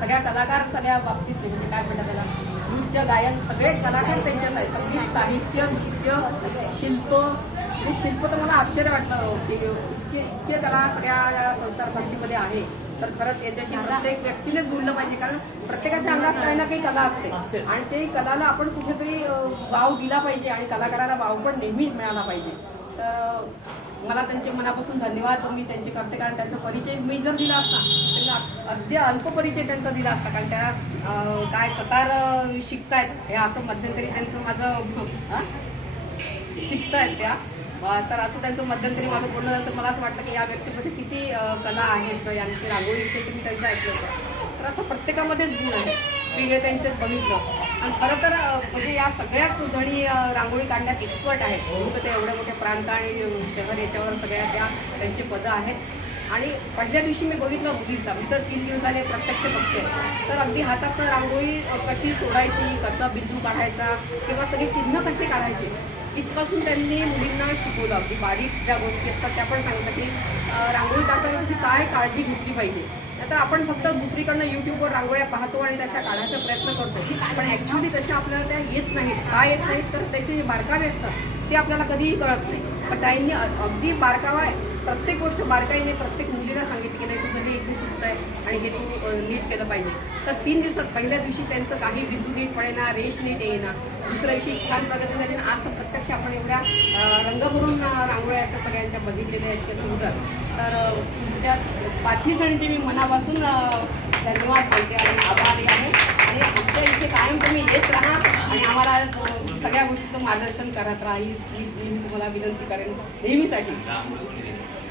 सगळ्या कलाकार सगळ्या बाबतीत म्हणजे काय म्हणतात त्याला नृत्य गायन सगळे कलाकार त्यांच्यात आहे संगीत साहित्य नृत्य शिल्प म्हणजे शिल्प तर मला आश्चर्य वाटलं की इतके इतके कला सगळ्या संस्कार भक्तीमध्ये आहे. तर खरंच याच्याशी प्रत्येक व्यक्तीने जुळलं पाहिजे कारण प्रत्येकाच्या अंगात काही ना काही कला असते. आणि ते कलाला आपण कुठेतरी वाव दिला पाहिजे आणि कलाकाराला वाव पण नेहमी मिळाला पाहिजे. तर मला त्यांचे मनापासून धन्यवाद. मी त्यांचे करते कारण त्यांचा परिचय मी जर दिला असता अगदी अल्प परिचय त्यांचा दिला असता कारण त्या काय सतार शिकतायत हे असं मध्यंतरी त्यांचं माझं शिकतायत त्या. तर असं त्यांचं मध्यंतरी माझं बोलणं झालं तर मला असं वाटलं की या व्यक्तीमध्ये किती कला आहेत यांची रांगोळीविषयी तुम्ही त्यांचं ऐकलं होतं. तर असं प्रत्येकामध्येच गुण आहे. वेगळे हे त्यांच्यात बघितलं. आणि खरं तर म्हणजे या सगळ्याच जणी रांगोळी काढण्यात एक्सपर्ट आहेत. म्हणून तर ते एवढ्या मोठ्या प्रांत आणि शहर याच्यावर सगळ्या त्या त्यांची पदं आहेत. आणि पहिल्या दिवशी मी बघितलं मुलीचा. मी तर तीन दिवसाने प्रत्यक्ष बघते. तर अगदी हातात रांगोळी कशी सोडायची कसा बिंदू काढायचा किंवा सगळी चिन्ह कशी काढायची तिथपासून त्यांनी मुलींना शिकवलं. अगदी बारीक ज्या गोष्टी असतात त्या पण सांगतात की रांगोळी काढताना तुम्ही काय काळजी घेतली पाहिजे. आता आपण फक्त दुसरीकडनं युट्यूबवर रांगोळ्या पाहतो आणि तशा काढायचा प्रयत्न करतो. पण ॲक्च्युली तशा आपल्याला त्या येत नाहीत. का येत नाहीत? तर त्याचे जे बारकावे असतात ते आपल्याला कधीही कळत नाही. पण त्यांनी अगदी बारकावा प्रत्येक गोष्ट बारकाईने प्रत्येक मुलीला सांगितली की नाही तुझं हे इथे चुकतंय आणि हे तू नीट केलं पाहिजे. तर तीन दिवसात पहिल्या दिवशी त्यांचं काही बिंदू नीट पडेना रेष नीट येईना. दुसऱ्या दिवशी छान प्रगती झाली आणि आज तर प्रत्यक्ष आपण एवढ्या रंगभरून रांगोळ्या अशा सगळ्यांच्या बघितलेल्या आहेत त्या सुंदर. तर अ, तुमच्या पाचही जणींचे मी मनापासून धन्यवाद बोलते आणि आभारी आहे. आणि आमच्या इथे कायम तुम्ही येत राहा आणि आम्हाला सगळ्या गोष्टीचं मार्गदर्शन करत राहा. ही मी नेहमी तुम्हाला विनंती करेन नेहमीसाठी.